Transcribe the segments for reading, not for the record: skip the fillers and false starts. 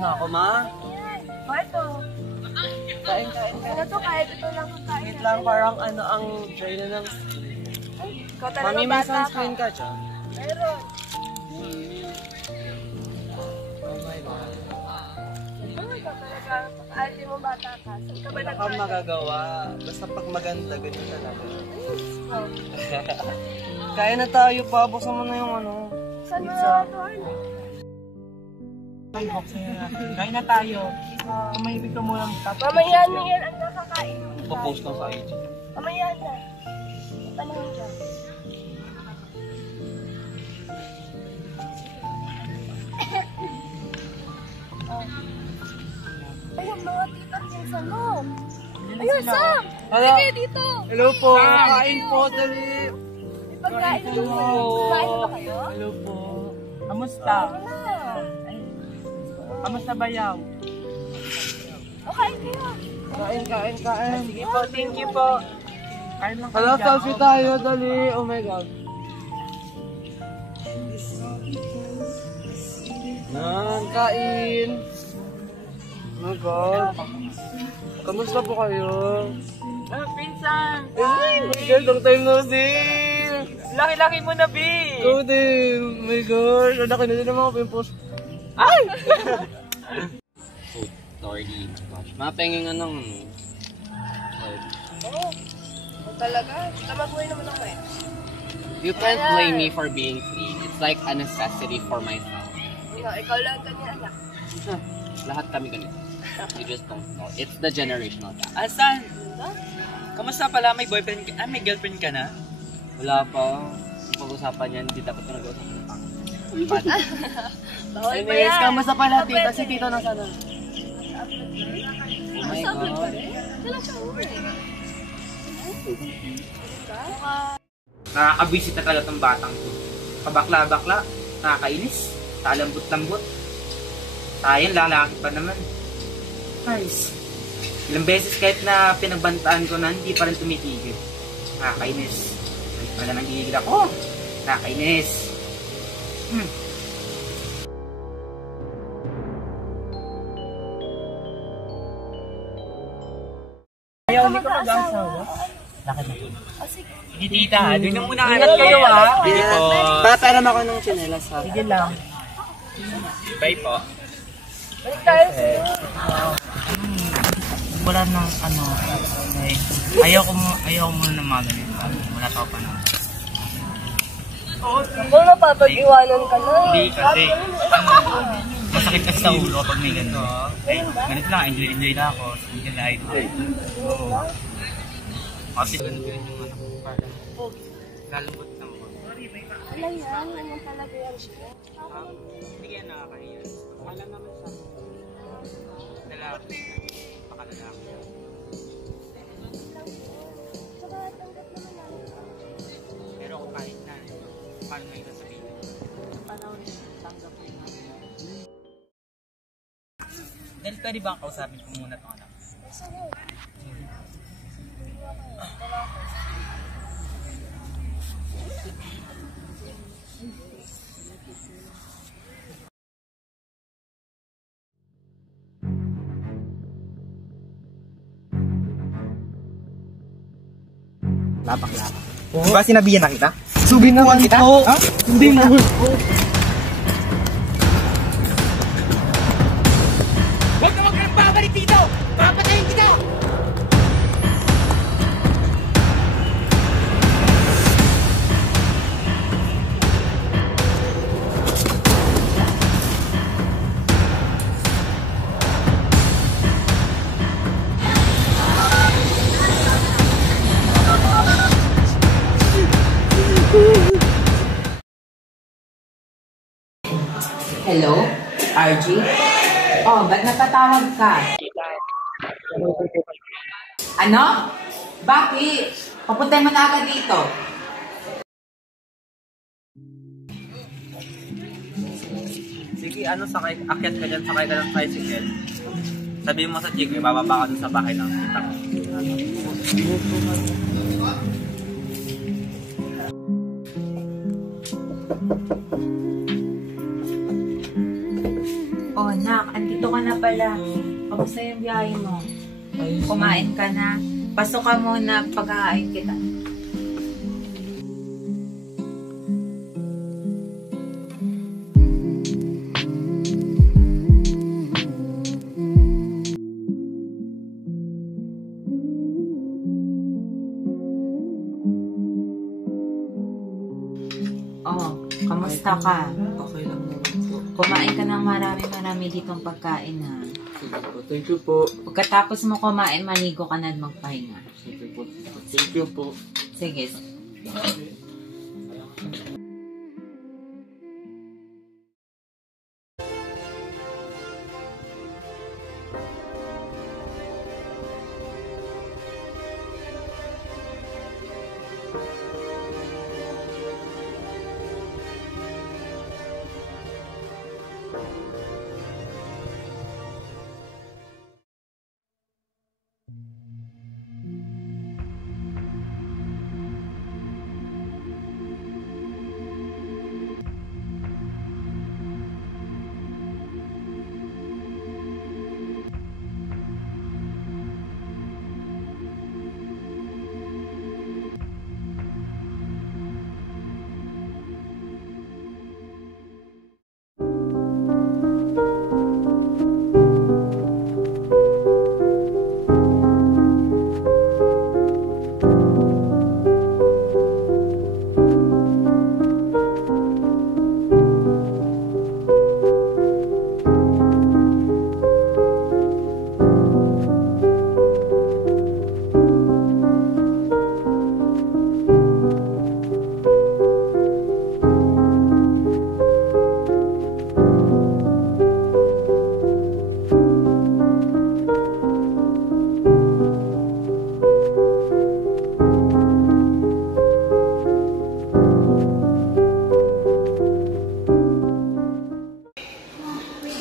na ako, ma. O, ito. Kain. Ano to? Kahit ito lang ang kain. Wait lang, parang ano ang dry na ng skin. Ikaw talaga Mami, may bata sunscreen ka dyan? Meron. Oh my God. Ikaw talaga. Ate mo bata ka. Saan ka ba Wala kang magagawa. Basta pag maganda, ganyan talaga. Kain na tayo pa. Buksan mo na yung ano. Saan mo na ito? Kain na tayo. Tumahibig ka muna. Mamaya na yan ang nakakain. Ipapost lang sa IG. Mamaya na. Panahon dyan. Ayun, mga tita pinsan mo. Ayun, Sam! Sige, dito! Hello po! Kain po, dali! May pagkain na po. Kain na ba kayo? Hello po! Kamusta? Wala. Kamusta bayaw? O, kain kayo. Kain. Sige po, thank you po. Kain lang. Hello, selfie tayo, dali. Oh my God. Kain. Oh my God. Kamusta po kayo? Pinsan! Ay, my God, long time no see. Laki-laki mo na, B! Ikaw din. Oh my God. Ang laki na din ang mga pimples. Ay! Food, Lordy. Mapenging anong... Oo. Talaga? Tamag mo naman ako eh. You can't blame me for being free. It's like a necessity for myself. Ikaw lang ganyan, anak. Lahat kami ganito. You just don't know. It's the generational gap. Asan? Kamusta pala? May boyfriend ka? May girlfriend ka na? Wala pa. Pag-usapan yan, hindi dapat ko nag-usapan ng pang. Bawal pa Anyways, yan. kamusta pala tita? Si tito nasa na? Oh my Sa upload pa God. rin? Kailan siya uwi? Nakakabwisit na pala itong batang ko. Kabakla-bakla, nakakainis, talambot-lambot. Sayang, lalaki pa naman. Guys, ilang beses kahit na pinagbantaan ko na hindi pa rin tumitigil. Nakakainis. Wala nang gigil ako. Nakakainis. Ayaw, hindi ka mag-asawa? Bakit na? O, sige. Sige tita, doon na muna hanap kayo ha. Sige po. Paparam ako ng tsinelas ha. Sige lang. Bye po. Balik tayo sa Wala nang ano, ayaw ko muna ng mga ganito. Wala pa pa na. Kung napapag-iwanan ka na. Hindi kasi, masakit kasi sa ulo kapag may ganito. Ganito lang, enjoy lang ako. Enjoy life. Oo. Kasi ganito yung ano ko para lalambot lang ko. Wala yan, ano talaga yan siya. Hindi kaya nakakahiya. Wala naman sa lalaki. Pakalalaki. Tsaka tanggap naman namin. Pero kung kahit na, paano nga yung sasabihin? Panahon tanggap ko yung Dahil pwede ba ang kausapin ko muna itong anak? Lapak-lapak. Diba sinabihan na kita? Subi naman kita? po. Ha? Hindi naman po. Huwag ka magkakababalik dito! Papatayin kita! Hello? RG? Oh, ba't napatawag ka? Ano? Bakit? Papuntay mo na agad dito. Sige, ano, akyat ka dyan, sakay ka ng tricycle. Sabihin mo sa chick, bababa ka dun sa bahay ng kita ko. Oh, Anak, andito ka na pala. Kamusta yung biyahe mo? Kumain ka na. Pasok ka muna, paghahain kita. Oh, kamusta ka? Okay lang naman po. Kumain ka ng marami-marami ditong pagkain, ha? Sige po. Thank you po. Pagkatapos mo kumain, maligo ka na at magpahinga. Sige po. Thank you po. Sige.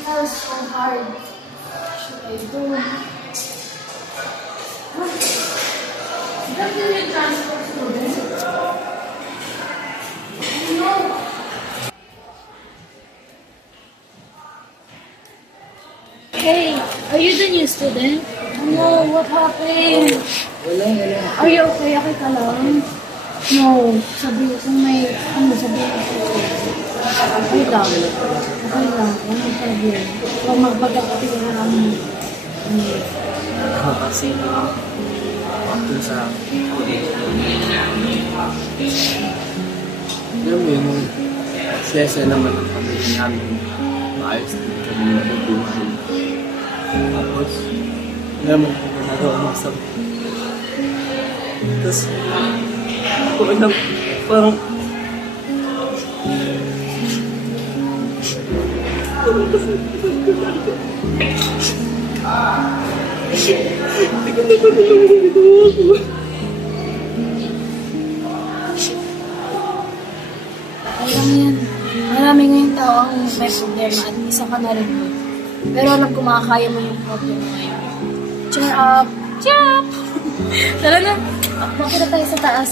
That was so hard. Should I do? That didn't transport students. No. Hey, are you the new student? No, what happened? Wala. Are you okay? Okay ka lang? No, sabi kung may, sabi okay lang. Okay lang, walang problem. Huwag magpagkakati ka na kami. Ako kasi dun sa alam mo yung sesa naman ang pamilya namin. Maayos din kami nabubuhay. Tapos, naman kung ginagawa mo sa tapos, ako alam, parang hindi ko na ba nila yung ginawa ko. Alam yan. Marami ngayong tao ang may problema at isa ka na rin. Pero alam ko makakaya mo yung problema ngayon. Cheer up! Cheer up! Tara na! Bakit na tayo sa taas?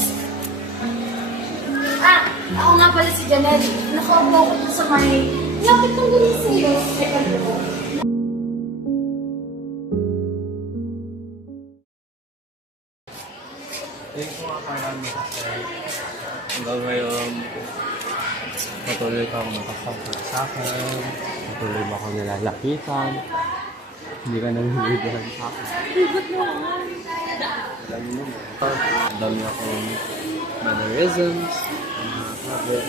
Ako nga pala si Janelle. Nakaupo ako dun sa may... Lapit ng dun sa iyo. Thank you nga parami kasi hanggang ngayon patuloy ka akong nakasapot sa akin, patuloy mo akong nilalapitan, hindi ka nangyayagahan sa akin. Alam mo naman, ang dami akong mannerisms, habit.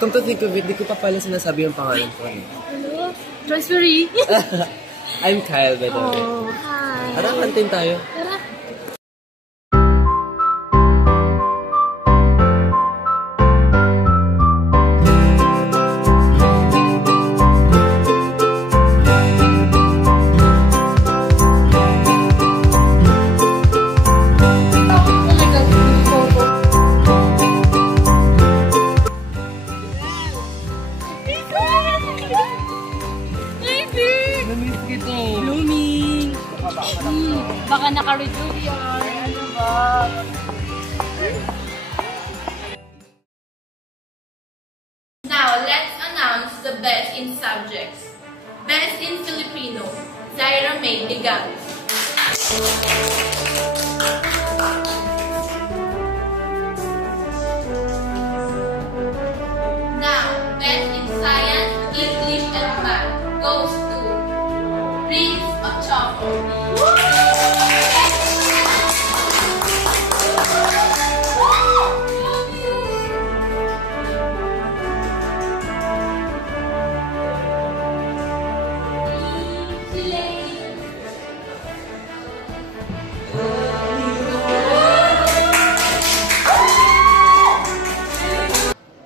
Come to think of it, di ko pa pala sinasabi yung pangalan ko. Hello? Transferee? I'm Kyle, by the way. Oh, hi. Tara, kantin tayo. Tara. Baka naka-review yan. Ano ba? Now, let's announce the best in subjects. Best in Filipino, Zaira May Ligan. Now, Best in Science, English, and Math goes to Prince Ochoco.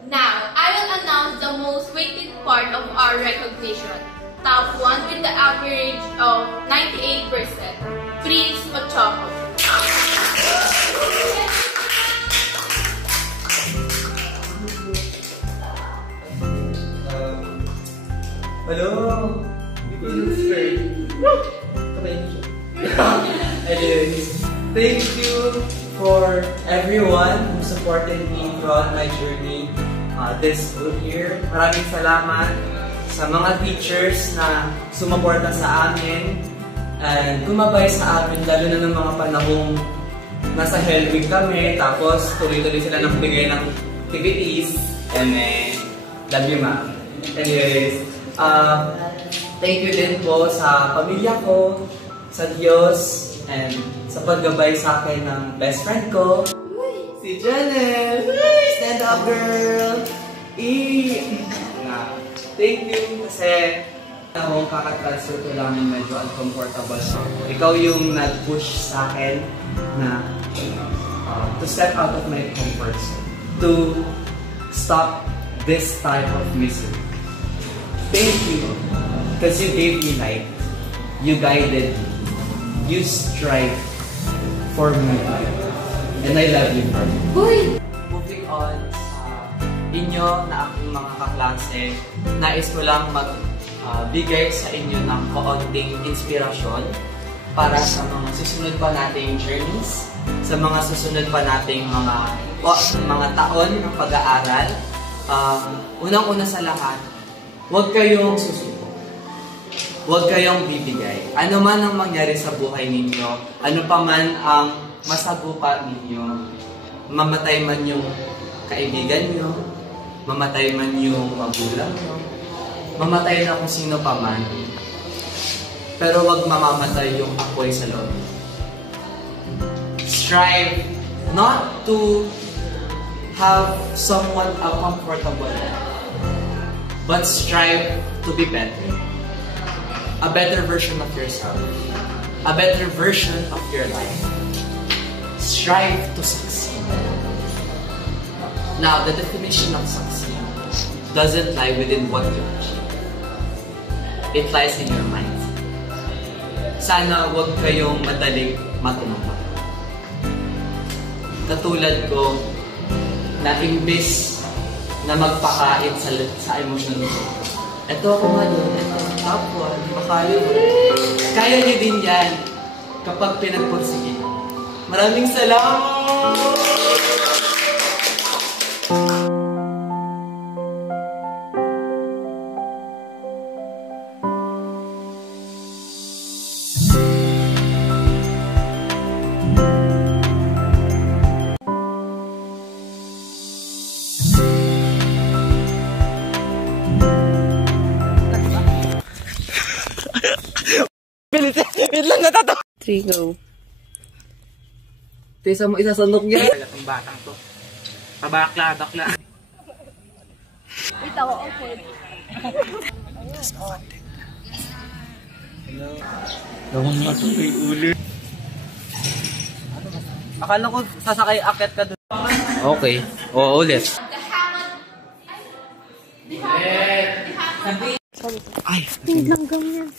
Now, I will announce the most weighted part of our recognition. Top 1 with the average of 98%. Prince Ochoco. Hello! Hindi ko na-scared. Kabayin siya. Anyways, thank you for everyone who supported me throughout my journey this school year. Maraming salamat sa mga teachers na sumuporta sa amin and gumabay sa amin, lalo na ng mga panahong nasa Hell Week kami, tapos tuloy-tuloy sila ng bigay ng activities. And love you, ma'am. Anyways, thank you din po sa pamilya ko, sa Diyos, and sa paggabay sa akin ng best friend ko, si Janelle. Stand up, girl! Thank you kasi ako kakatransfer ko lang yung medyo uncomfortable. So, ikaw yung nag-push sa akin na to step out of my comfort zone, to stop this type of misery. Thank you because you gave me light, you guided me, you strive for me, and I love you for me. Moving on sa inyo na aking mga kaklase, nais ko lang magbigay sa inyo ng kaunting inspirasyon para sa mga susunod pa nating journeys, sa mga susunod pa nating mga taon ng pag-aaral. Unang-una sa lahat, huwag kayong susuko. Huwag kayong bibigay. Ano man ang mangyari sa buhay ninyo, ano pa man ang masagupa ninyo, mamatay man yung kaibigan nyo, mamatay man yung magulang nyo, mamatay na kung sino pa man, pero huwag mamamatay yung apoy sa loob. Strive not to have somewhat a comfortable life, but strive to be better. A better version of yourself. A better version of your life. Strive to succeed. Now, the definition of succeed doesn't lie within what you achieve. It lies in your mind. Sana huwag kayong madaling matumapa. Katulad ko, na imbis na magpakain sa emosyon mo. Ito ako ngayon, ito, top 1, makaya mo. Kaya niyo din yan kapag pinagpursige. Maraming salamat! Wait lang, natatawa. 3, go. Tesa mo isasanok niya. Itong batang to. Pabakla-bakla. Wait, ako, okay. Gawin mo ito kay ulit. Akala ko sasakay akit ka doon. Okay. Oo, ulit. Ay! Tingnan lang ganyan.